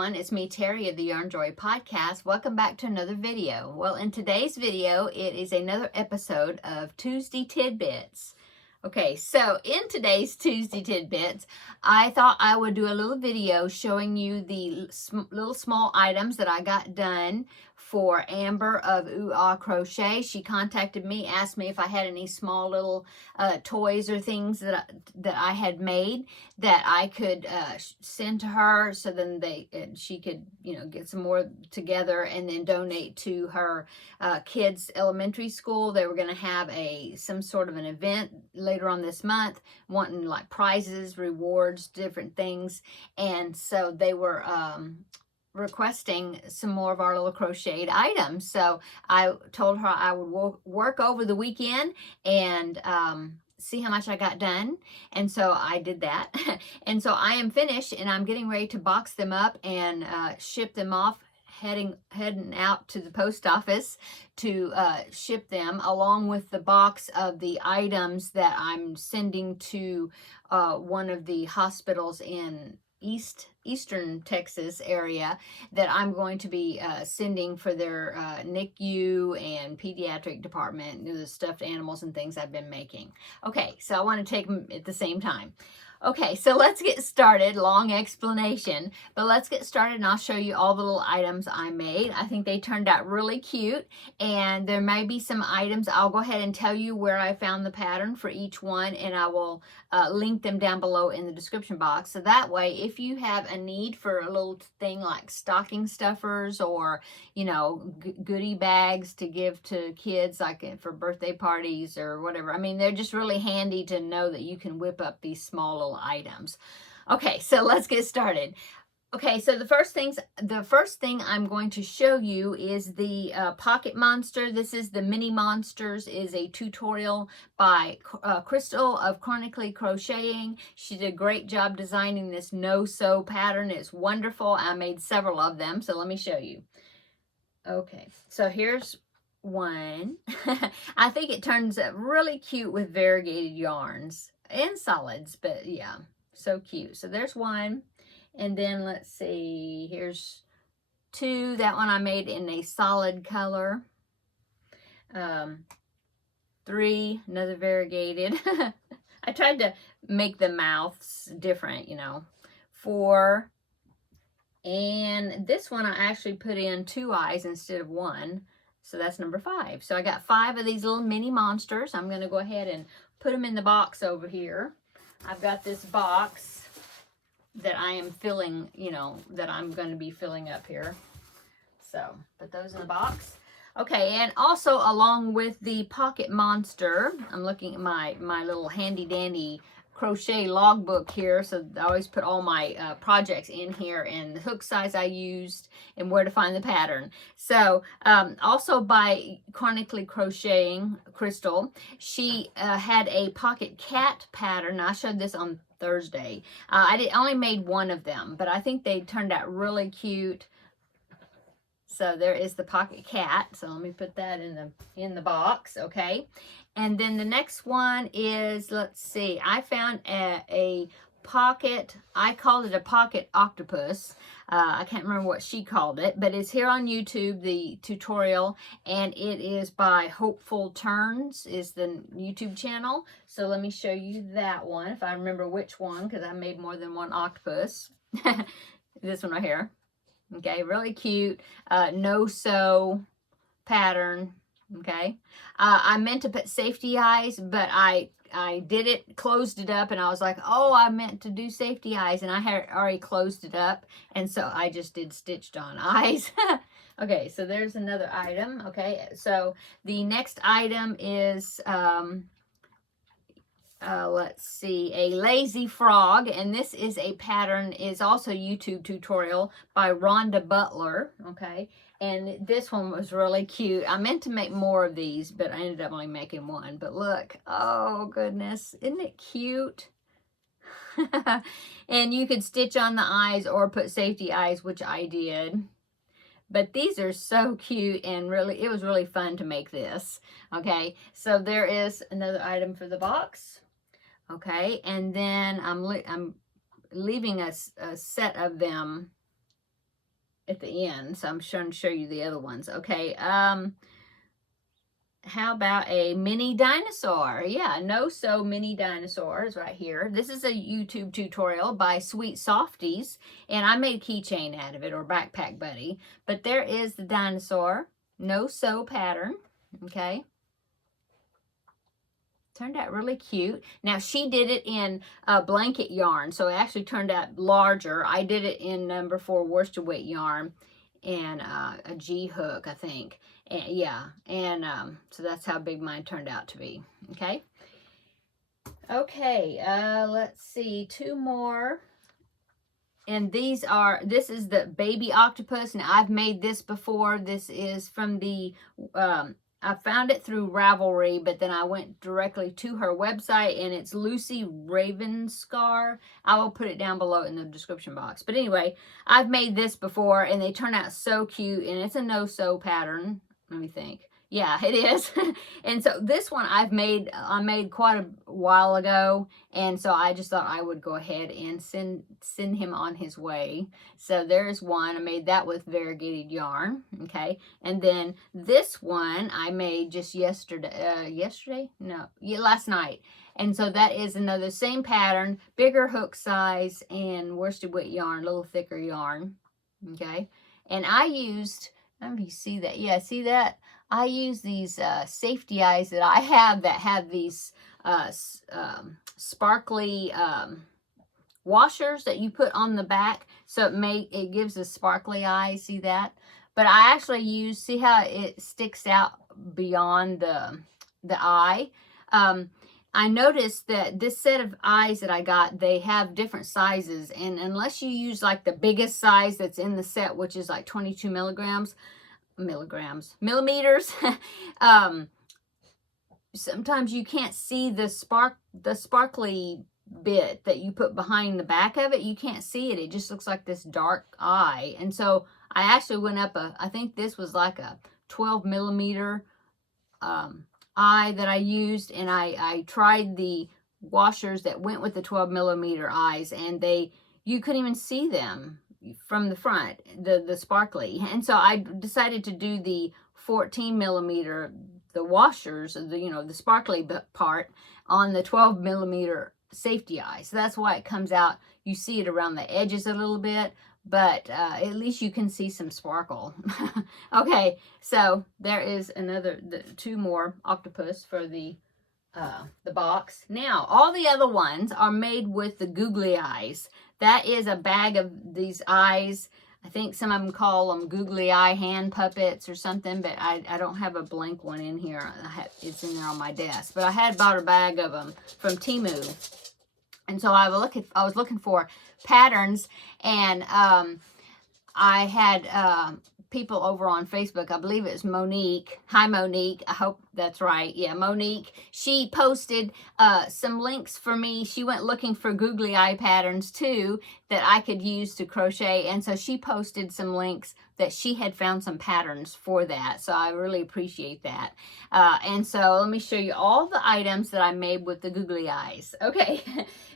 everyone, it's me Terry of the Yarn Joy Podcast. Welcome back to another video. Well, in today's video, it is another episode of Tuesday Tidbits. Okay, so in today's Tuesday Tidbits, I thought I would do a little video showing you the little small items that I got done for Amber of Ooh Ah Crochet. She contacted me, asked me if I had any small little toys or things that I had made that I could send to her, so then she could, you know, get some more together and then donate to her kids' elementary school. They were going to have some sort of an event later on this month, wanting like prizes, rewards, different things, and so they were requesting some more of our little crocheted items. So I told her I would work over the weekend and see how much I got done, and so I did that. And so I am finished, and I'm getting ready to box them up and ship them off, heading out to the post office to ship them, along with the box of the items that I'm sending to one of the hospitals in Eastern Texas area that I'm going to be sending for their NICU and pediatric department, the stuffed animals and things I've been making. Okay, so I want to take them at the same time. Okay, so let's get started. Long explanation, but let's get started, and I'll show you all the little items I made. I think they turned out really cute, and there may be some items. I'll go ahead and tell you where I found the pattern for each one, and I will link them down below in the description box. So that way, if you have a need for a little thing like stocking stuffers or, you know, goodie bags to give to kids, like for birthday parties or whatever. I mean, they're just really handy to know that you can whip up these small little items. Okay, so let's get started. Okay, so the first thing I'm going to show you is the Pocket Monster. This is the Mini Monsters, is a tutorial by Crystal of Chronically Crocheting. She did a great job designing this no-sew pattern. It's wonderful. I made several of them, so let me show you. Okay, so here's one. I think it turns out really cute with variegated yarns and solids, but yeah, so cute. So there's one. And then let's see, here's two. That one I made in a solid color. 3, another variegated. I tried to make the mouths different, you know. 4, and this one I actually put in 2 eyes instead of 1. So that's number 5. So I got 5 of these little mini monsters. I'm going to go ahead and put them in the box over here. I've got this box that I am filling, you know, that I'm going to be filling up here. So put those in the box. Okay, and also along with the Pocket Monster, I'm looking at my little handy dandy crochet logbook here. So I always put all my projects in here, and the hook size I used and where to find the pattern. So also by Chronically Crocheting, Crystal, she had a pocket cat pattern. I showed this on Thursday. I only made one of them, but I think they turned out really cute. So there is the pocket cat. So let me put that in the box, okay? And then the next one is, let's see, I found a pocket, I called it a pocket octopus. I can't remember what she called it, but it's here on YouTube, the tutorial, and it is by Hopeful Turns is the YouTube channel. So let me show you that one, if I remember which one, because I made more than one octopus. This one right here. Okay, really cute. No-sew pattern. Okay. I meant to put safety eyes, but I did it, closed it up, and I was like, oh, I meant to do safety eyes, and I had already closed it up, and so I just did stitched on eyes. Okay, so there's another item. Okay, so the next item is, let's see, a lazy frog, and this is a pattern, is also a YouTube tutorial by Rhonda Butler. Okay, and this one was really cute. I meant to make more of these, but I ended up only making one. But look, oh goodness, isn't it cute? And you could stitch on the eyes or put safety eyes, which I did. But these are so cute, and really, it was really fun to make this. Okay, so there is another item for the box. Okay, and then I'm leaving a set of them at the end, so I'm trying to show you the other ones. Okay, how about a mini dinosaur? Yeah, no-sew mini dinosaur is right here. This is a YouTube tutorial by Sweet Softies, and I made a keychain out of it, or backpack buddy. But there is the dinosaur, no-sew pattern, okay? Turned out really cute. Now, she did it in blanket yarn, so it actually turned out larger. I did it in number 4 worsted weight yarn and a G hook, I think. And, yeah, and so that's how big mine turned out to be. Okay. Okay, let's see, 2 more. And this is the baby octopus. Now, I've made this before. This is from the, I found it through Ravelry, but then I went directly to her website, and it's Lucy Ravenscar. I will put it down below in the description box. But anyway, I've made this before, and they turn out so cute, and it's a no-sew pattern. Let me think. Yeah, it is. And so this one I made quite a while ago, and so I just thought I would go ahead and send him on his way. So there's one. I made that with variegated yarn, okay? And then this one I made just last night. And so that is another same pattern, bigger hook size and worsted weight yarn, a little thicker yarn, okay? And I used, I don't know if you see that. Yeah, see that? I use these safety eyes that I have that have these sparkly washers that you put on the back, so it gives a sparkly eye. See that? But I actually use, see how it sticks out beyond the eye. I noticed that this set of eyes that I got, they have different sizes, and unless you use like the biggest size that's in the set, which is like 22 millimeters, sometimes you can't see the sparkly bit that you put behind the back of it. You can't see it. It just looks like this dark eye. And so I actually went up I think this was like a 12 millimeter eye that I used, and I tried the washers that went with the 12 millimeter eyes, and you couldn't even see them from the front, the sparkly. And so I decided to do the 14 millimeter, the washers, the sparkly part on the 12 millimeter safety eye. So that's why it comes out. You see it around the edges a little bit, but at least you can see some sparkle. Okay, so there is another 2 more octopus for the box. Now, all the other ones are made with the Googly Eyes. That is a bag of these eyes. I think some of them call them Googly Eye hand puppets or something, but I don't have a blank one in here. It's in there on my desk. But I had bought a bag of them from Temu. And so I was looking for patterns, and I had people over on Facebook. I believe it's Monique. Hi, Monique. I hope that's right. Yeah, Monique. She posted some links for me. She went looking for googly eye patterns too that I could use to crochet. And so she posted some links that she had found some patterns for that. So I really appreciate that. And so let me show you all the items that I made with the googly eyes. Okay.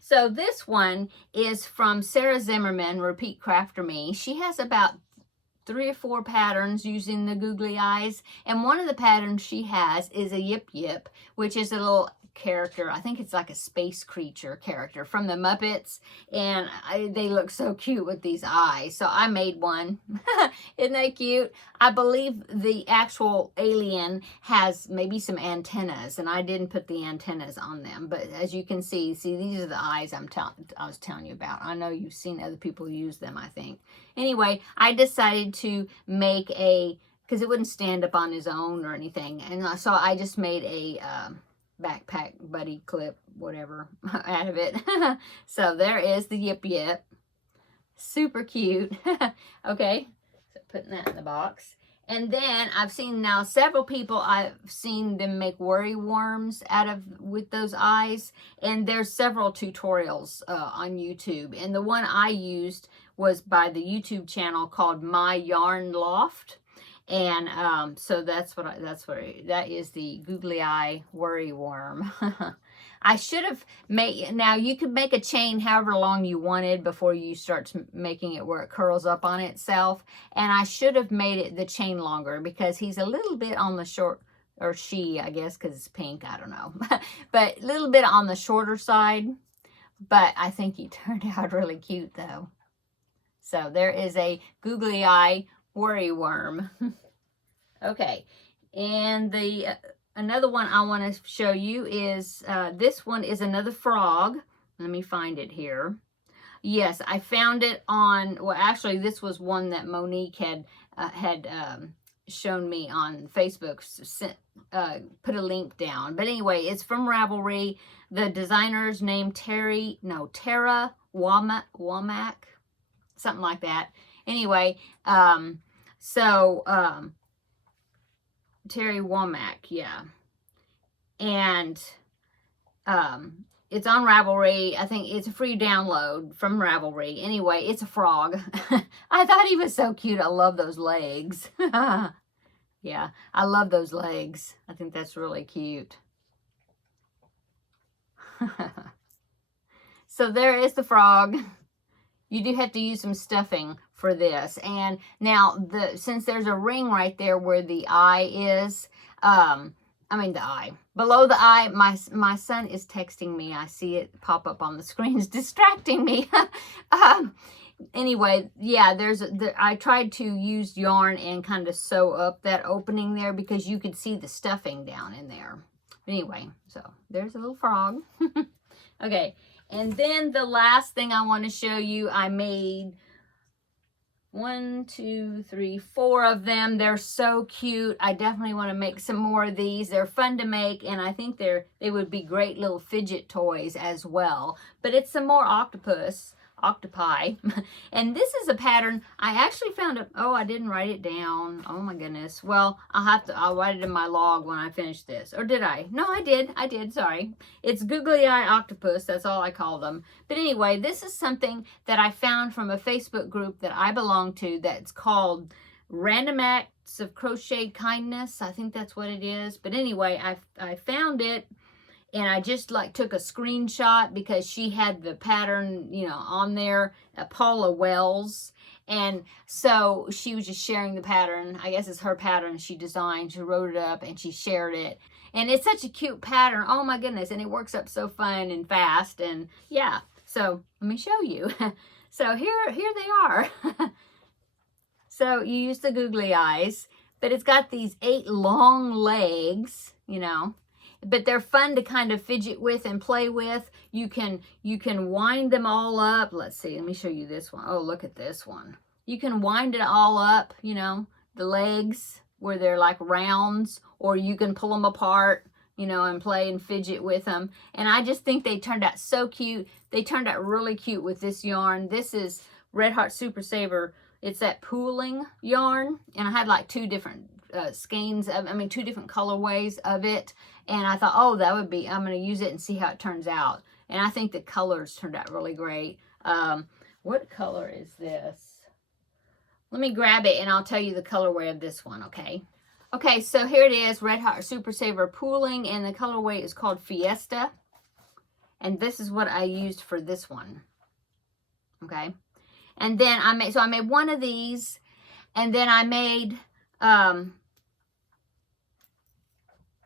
So this one is from Sarah Zimmerman, Repeat Crafter Me. She has about 3 or 4 patterns using the googly eyes, and one of the patterns she has is a Yip Yip, which is a little character. I think it's like a space creature character from the Muppets, and they look so cute with these eyes, so I made one. Isn't that cute? I believe the actual alien has maybe some antennas, and I didn't put the antennas on them, but as you can see these are the eyes I was telling you about. I know you've seen other people use them, I think. Anyway, I decided to make because it wouldn't stand up on his own or anything, and so I just made a backpack buddy clip, whatever, out of it. So there is the Yip Yip. Super cute. Okay, so putting that in the box. And then I've seen now several people, I've seen them make worry worms with those eyes, and there's several tutorials on YouTube, and the one I used was by the YouTube channel called My Yarn Loft. And so that is the Googly Eye Worry Worm. I should have made, now you could make a chain however long you wanted before you start making it where it curls up on itself. And I should have made it the chain longer because he's a little bit on the short, or she, I guess, because it's pink, I don't know. But a little bit on the shorter side. But I think he turned out really cute though. So there is a Googly Eye Worry Worm. Okay, and the another one I want to show you is, this one is another frog. Let me find it here. Yes, I found it on, well, actually, this was one that Monique had shown me on Facebook, put a link down. But anyway, it's from Ravelry. The designer's name Terri Womack, something like that. Anyway, Terri Womack, yeah. And it's on Ravelry. I think it's a free download from Ravelry. Anyway, it's a frog. I thought he was so cute. I love those legs. Yeah, I love those legs. I think that's really cute. So there is the frog. You do have to use some stuffing for this. And now, since there's a ring right there where the eye is, below the eye, my son is texting me. I see it pop up on the screen. It's distracting me. Anyway, yeah, I tried to use yarn and kind of sew up that opening there because you could see the stuffing down in there. But anyway, so there's a little frog. Okay, and then the last thing I want to show you, I made 1, 2, 3, 4 of them. They're so cute. I definitely want to make some more of these. They're fun to make, and I think they would be great little fidget toys as well. But it's some more octopi. And this is a pattern. I actually found it. Oh, I didn't write it down. Oh my goodness. Well, I'll write it in my log when I finish this. Or did I? No, I did. Sorry. It's Googly Eye Octopus. That's all I call them. But anyway, this is something that I found from a Facebook group that I belong to that's called Random Acts of Crochet Kindness. I think that's what it is. But anyway, I found it. And I just took a screenshot because she had the pattern, on there, Paula Wells. And so she was just sharing the pattern. I guess it's her pattern she designed. She wrote it up and she shared it. And it's such a cute pattern. Oh my goodness. And it works up so fun and fast. And yeah, so let me show you. So here they are. So you use the Googly Eyes, but it's got these 8 long legs, But they're fun to kind of fidget with and play with. You can wind them all up. Let's see. Let me show you this one. Oh, look at this one. You can wind it all up, the legs where they're like rounds, or you can pull them apart, and play and fidget with them. And I just think they turned out so cute. They turned out really cute with this yarn. This is Red Heart Super Saver. It's that pooling yarn. And I had 2 different skeins of, 2 different colorways of it. And I thought, oh, I'm going to use it and see how it turns out. And I think the colors turned out really great. What color is this? Let me grab it and I'll tell you the colorway of this one, okay? Okay, so here it is, Red Heart Super Saver Pooling, and the colorway is called Fiesta. And this is what I used for this one, okay? And then I made one of these, and then I made,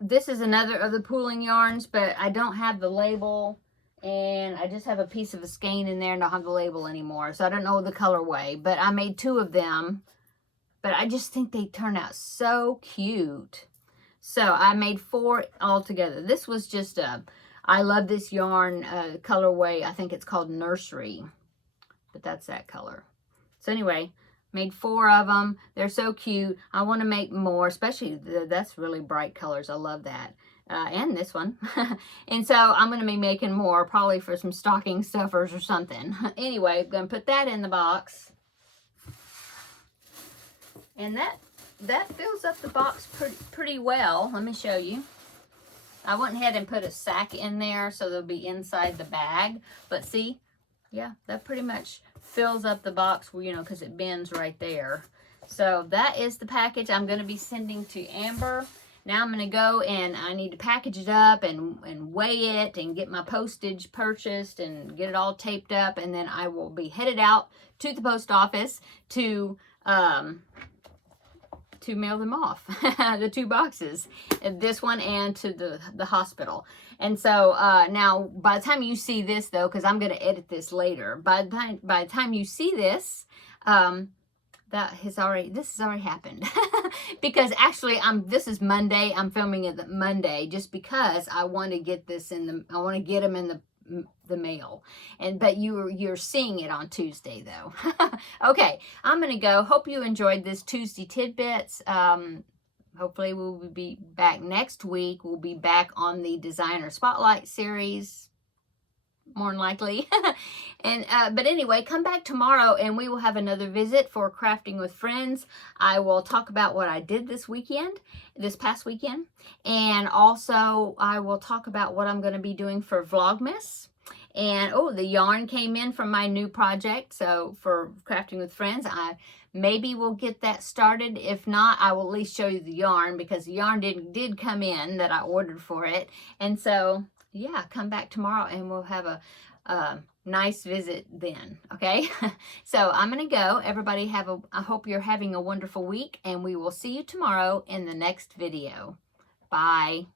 this is another of the pooling yarns, but I don't have the label, and I just have a piece of a skein in there and don't have the label anymore, so I don't know the colorway, but I made 2 of them, but I just think they turn out so cute. So I made 4 altogether. This was just I love this yarn colorway. I think it's called Nursery, but that's that color. So anyway, made 4 of them. They're so cute. I want to make more, especially that's really bright colors. I love that. And this one. And so I'm going to be making more, probably for some stocking stuffers or something. Anyway, I'm going to put that in the box. And that fills up the box pretty well. Let me show you. I went ahead and put a sack in there so they'll be inside the bag. But see, yeah, that pretty much fills up the box, because it bends right there. So that is the package I'm going to be sending to Amber. Now I'm going to go and I need to package it up and weigh it and get my postage purchased and get it all taped up. And then I will be headed out to the post office to mail them off, the 2 boxes, this one and to the hospital. And so now by the time you see this though, because I'm going to edit this later, by the time you see this, this has already happened. Because actually this is Monday. I'm filming it Monday just because I want to get this I want to get them in the mail. But you're seeing it on Tuesday though. Okay, I'm gonna go. Hope you enjoyed this Tuesday Tidbits. Hopefully we'll be back next week. We'll be back on the Designer Spotlight series, more than likely. But anyway, come back tomorrow and we will have another visit for Crafting with Friends. I will talk about what I did this past weekend, and also I will talk about what I'm going to be doing for Vlogmas. And the yarn came in from my new project, so for Crafting with Friends, I maybe will get that started. If not, I will at least show you the yarn, because the yarn did come in that I ordered for it. And so yeah, come back tomorrow and we'll have a nice visit then. Okay. So I'm gonna go. Everybody I hope you're having a wonderful week, and we will see you tomorrow in the next video. Bye.